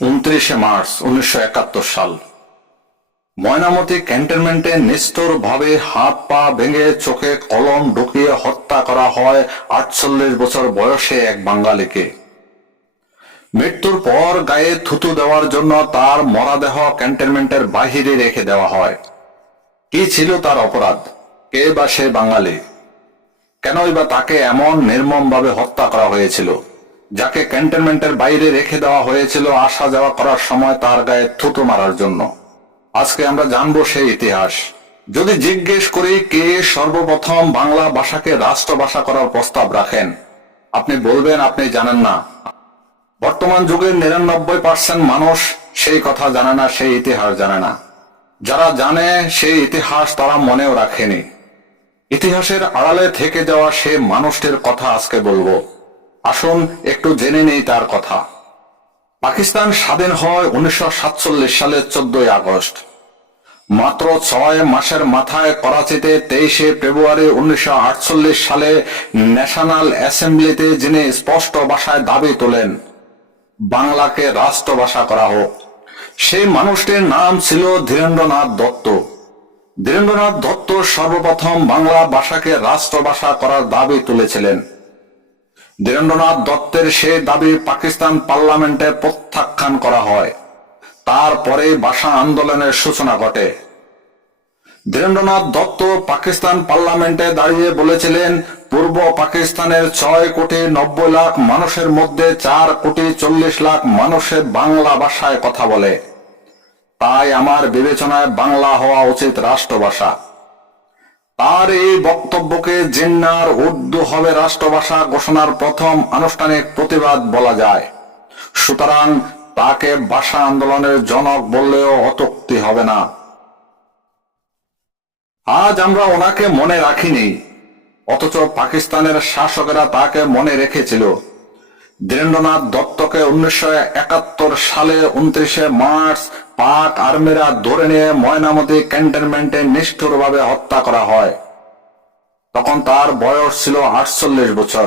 উনত্রিশে মার্চ উনিশশো একাত্তর সাল। ময়নামতি ক্যান্টনমেন্টে নিষ্ঠুর ভাবে হাত পা ভেঙে চোখে কলম ঢুকিয়ে হত্যা করা হয় আটচল্লিশ বছর বয়সে এক বাঙালিকে। মৃত্যুর পর গায়ে থুতু দেওয়ার জন্য তার মরাদেহ ক্যান্টনমেন্টের বাহিরে রেখে দেওয়া হয়। কি ছিল তার অপরাধ? কে বা সে বাঙালি? কেনই বা তাকে এমন নির্মমভাবে হত্যা করা হয়েছিল? যাকে ক্যান্টনমেন্টের বাইরে রেখে দেওয়া হয়েছিল আসা যাওয়া করার সময় তার গায়ে থুতু মারার জন্য। আজকে আমরা জানব সেই ইতিহাস। যদি জিজ্ঞেস করি কে সর্বপ্রথম বাংলা ভাষাকে রাষ্ট্রভাষা করার প্রস্তাব রাখেন, আপনি বলবেন, আপনি জানেন না। বর্তমান যুগের নিরানব্বই পার্সেন্ট মানুষ সেই কথা জানে না, সেই ইতিহাস জানে না। যারা জানে সেই ইতিহাস তারা মনেও রাখেনি। ইতিহাসের আড়ালে থেকে যাওয়া সে মানুষটির কথা আজকে বলব। আসুন, একটু জেনে নেই তার কথা। পাকিস্তান স্বাধীন হয় উনিশশো সালের চোদ্দই আগস্ট। মাত্র ছয় মাসের মাথায় করাচিতে তেইশে ফেব্রুয়ারি উনিশশো আটচল্লিশ সালে ন্যাশনাল অ্যাসেম্বলিতে যিনি স্পষ্ট ভাষায় দাবি তোলেন, বাংলাকে রাষ্ট্রভাষা করা হোক। সেই মানুষটির নাম ছিল ধীরেন্দ্রনাথ দত্ত। ধীরেন্দ্রনাথ দত্ত সর্বপ্রথম বাংলা ভাষাকে রাষ্ট্রভাষা করার দাবি তুলেছিলেন। ধীরেন্দ্রনাথ দত্তের সে দাবি পাকিস্তান পার্লামেন্টে প্রত্যাখ্যান করা হয়। তারপরে ভাষা আন্দোলনের সূচনা ঘটে। ধীরেন্দ্রনাথ দত্ত পাকিস্তান পার্লামেন্টে দাঁড়িয়ে বলেছিলেন, পূর্ব পাকিস্তানের ছয় কোটি নব্বই লাখ মানুষের মধ্যে চার কোটি চল্লিশ লাখ মানুষের বাংলা ভাষায় কথা বলে। তাই আমার বিবেচনায় বাংলা হওয়া উচিত রাষ্ট্রভাষা। তার এই বক্তব্যকে জিন্নার উর্দু হবে রাষ্ট্রভাষা ঘোষণার প্রথম আনুষ্ঠানিক প্রতিবাদ বলা যায়। সুতরাং তাকে ভাষা আন্দোলনের জনক বললেও অতক্তি হবে না। আজ আমরা ওনাকে মনে রাখিনি, অথচ পাকিস্তানের শাসকেরা তাকে মনে রেখেছিল। দীরেন্দ্রনাথ দত্তকে উনিশশো একাত্তর সালে উনত্রিশে মার্চ পাক আর্মিরা ধরে নিয়ে ময়নামতি ক্যান্টনমেন্টে নিষ্ঠুরভাবে হত্যা করা হয়। তখন তার বয়স ছিল আটচল্লিশ বছর।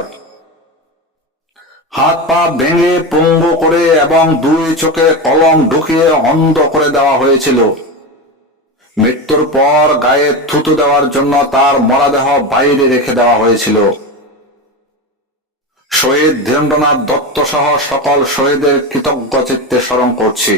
হাত পা ভেঙে পঙ্গু করে এবং দুই চোখে কলম ঢুকিয়ে অন্ধ করে দেওয়া হয়েছিল। মৃত্যুর পর গায়ে থুতু দেওয়ার জন্য তার মরাদেহ বাইরে রেখে দেওয়া হয়েছিল। শহীদ ধীরেন্দ্রনাথ দত্ত সহ সকল শহীদের কৃতজ্ঞ চিত্তে স্মরণ করছি।